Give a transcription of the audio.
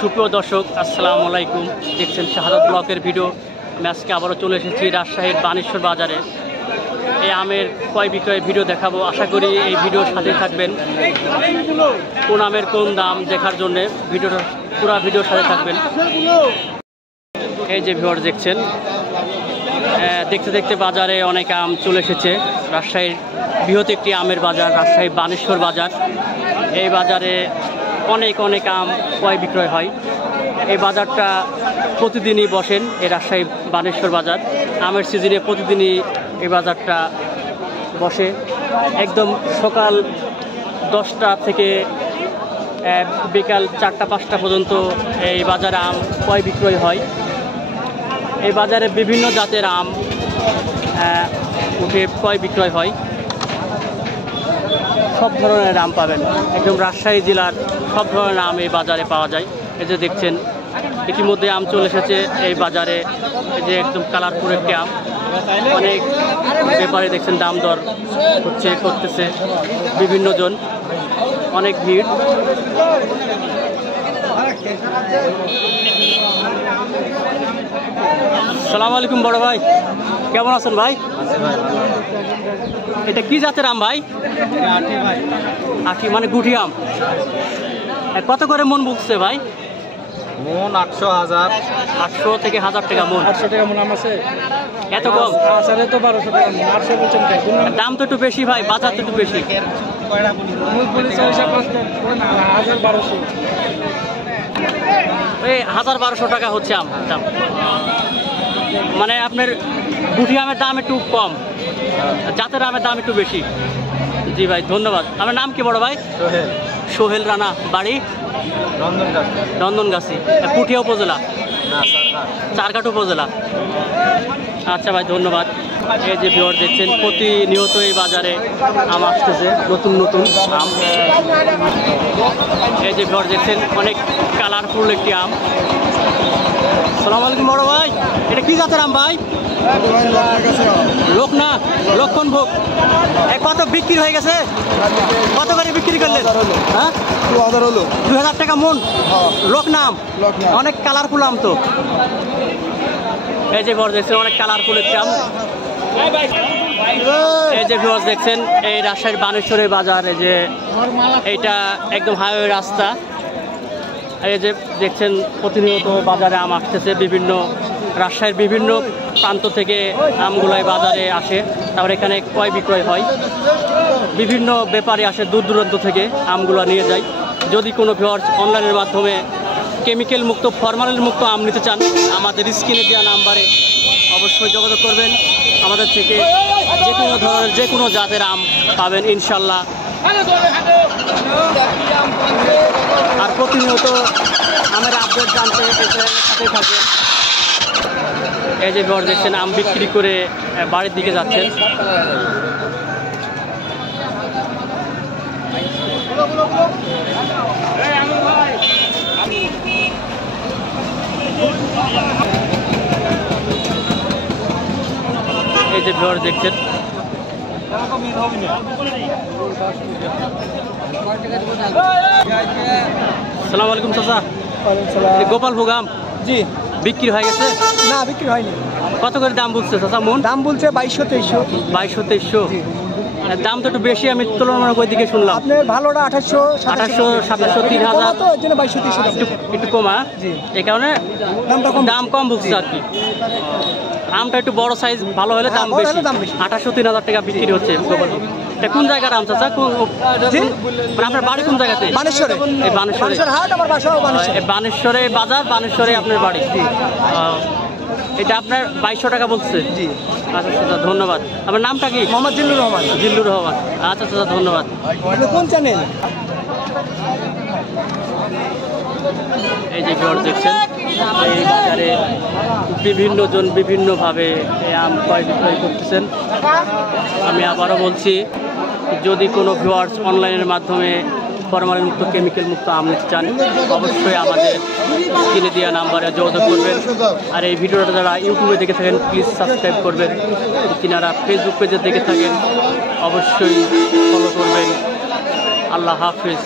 সুপ্রিয় দর্শক আসসালামু আলাইকুম, দেখছেন শাহাদাত ব্লকের ভিডিও। আমি আজকে আবারও চলে এসেছি রাজশাহীর বানেশ্বর বাজারে। এই আমের ক্রয় বিক্রয় ভিডিও দেখাবো। আশা করি এই ভিডিওর সাথে থাকবেন। কোন আমের কোন দাম দেখার জন্য ভিডিওটা পুরো ভিডিওর সাথে থাকবেন। এই যে ভিউয়ার দেখছেন, দেখতে দেখতে বাজারে অনেক আম চলে এসেছে। রাজশাহীর বৃহৎ একটি আমের বাজার রাজশাহী বানেশ্বর বাজার। এই বাজারে অনেক আম ক্রয় বিক্রয় হয়। এই বাজারটা প্রতিদিনই বসেন, এই রাজশাহী বানেশ্বর বাজার। আমের সিজনে প্রতিদিনই এই বাজারটা বসে। একদম সকাল 10টা থেকে বিকাল 4টা-5টা পর্যন্ত এই বাজারে আম ক্রয় বিক্রয় হয়। এই বাজারে বিভিন্ন জাতের আম উঠে ক্রয় বিক্রয় হয়। সব ধরনের আম পাবেন, একদম রাজশাহী জেলার সব ধরনের আম এই বাজারে পাওয়া যায়। এই যে দেখছেন ইতিমধ্যে আম চলে এসেছে এই বাজারে। এই যে একদম কালারফুল একটি আম। অনেক ব্যাপারে দেখছেন দাম দর করতেছে বিভিন্ন জন, অনেক ভিড়। সালাম আলাইকুম বড় ভাই, কেমন আছেন ভাই? এটা কি জাতের আম ভাই? আখি মানে গুটি আম। কত করে মন বুঝছে ভাই? মন 800, 1000, 800 থেকে 1000 টাকা মন। 800 টাকা মন আম আছে। এত কম? আসারে তো 1200 টাকা মন। 800 বলছেন কেন? দাম তো একটু বেশি ভাই, বাজার তো একটু বেশি। মূল বলেছে 1200। এই 1000-1200 টাকা হচ্ছে আম দাম। মানে আপনার গুটি আমের দাম একটু কম, জাতের আমের দাম একটু বেশি। জি ভাই ধন্যবাদ। আমার নাম কি বড় ভাই? সোহেল রানা, বাড়ি নন্দনগাছি, পুঠিয়া উপজেলা, চারঘাট উপজেলা। আচ্ছা ভাই ধন্যবাদ। এই যে ভিউয়ার দেখছেন প্রতিনিয়ত এই বাজারে আম আসতেছে, নতুন আম। এই যে ভিউয়ার দেখছেন অনেক কালারফুল একটি আম। সালাম আলাইকুম বড় ভাই, এটা কি জাতের আম ভাই? লক্ষণ ভোগ। কত বিক্রি হয়ে গেছে? কত করে বিক্রি করলেন? হ্যাঁ 2000 টাকা মন। লোকনাম, অনেক কালারফুল আম তো। এই যে ভিউয়ার দেখছেন অনেক কালারফুল একটি আম। এই যে ভিউয়ার দেখছেন এই রাজশাহীর বানেশ্বরের বাজার। এই যে এইটা একদম হাইওয়ে রাস্তা। এই যে দেখছেন প্রতিনিয়ত বাজারে আম আসতেছে। বিভিন্ন রাজশাহীর বিভিন্ন প্রান্ত থেকে আমগুলো বাজারে আসে, তারপর এখানে ক্রয় বিক্রয় হয়। বিভিন্ন ব্যাপারী আসে দূর দূরান্ত থেকে আমগুলো নিয়ে যায়। যদি কোনো ভিউয়ার্স অনলাইনের মাধ্যমে কেমিক্যাল মুক্ত ফরমালিন মুক্ত আম নিতে চান, আমাদের স্ক্রিনে দেওয়া নাম্বারে অবশ্যই যোগাযোগ করবেন। আমাদের থেকে যে কোনো ধরনের যে কোনো জাতের আম পাবেন ইনশাল্লাহ। আর প্রতিনিয়ত আমের আপডেট জানতে সাথে থাকবেন। এই যে ভিউয়ার দেখছেন আম বিক্রি করে বাড়ির দিকে যাচ্ছেন। এই যে ভিউয়ার দেখছেন সালাম আলাইকুম চাচা, গোপাল ভোগ আম জি বিক্রি হয়ে গেছে? না বিক্রি হয়নি। কত করে দাম বলছে চাচা মন? দাম বলছে 2200, 2300। দাম তো একটু বেশি, আমি তুলনামূলক ওই দিকে শুনলাম। আপনার ভালোটা 2800, 2700, 3000, তো এর জন্য 2200 একটু কমা। জি এই কারণে দাম কম বলছে আর কি। আমটা একটু বড় সাইজ ভালো হলে দাম বেশি। 2800-3000 টাকা বিক্রি হচ্ছে গোপাল ভোগ। এটা কোন জায়গার আম চাচা? মানে আপনার বাড়ি কোন জায়গাতে? বানেশ্বরে। এই বানেশ্বরে হাট, আমার বাসা বানেশ্বরে। বানেশ্বরে বাজার, বানেশ্বরে আপনার বাড়ি। এটা আপনার 2200 টাকা বলছে? জি। আচ্ছা চাচা ধন্যবাদ। আমার নামটা কি? মোহাম্মদ জিল্লুর রহমান। জিল্লুর রহমান। আচ্ছা চাচা ধন্যবাদ। আপনি কোন চ্যানেল? এই যে ভিউয়ার দেখছেন এই বাজারে বিভিন্ন জন বিভিন্নভাবে এই আম ক্রয় বিক্রয় করতেছেন। আমি আবারও বলছি, যদি কোনো ভিউয়ার্স অনলাইনের মাধ্যমে ফরমালিন মুক্ত কেমিক্যাল মুক্ত আম নিতে চান, অবশ্যই আমাদের স্ক্রিনে দেওয়া নাম্বারে যোগাযোগ করবেন। আর এই ভিডিওটা যারা ইউটিউবে দেখে থাকেন প্লিজ সাবস্ক্রাইব করবেন। যারা ফেসবুক পেজে দেখে থাকেন অবশ্যই ফলো করবেন। আল্লাহ হাফিজ।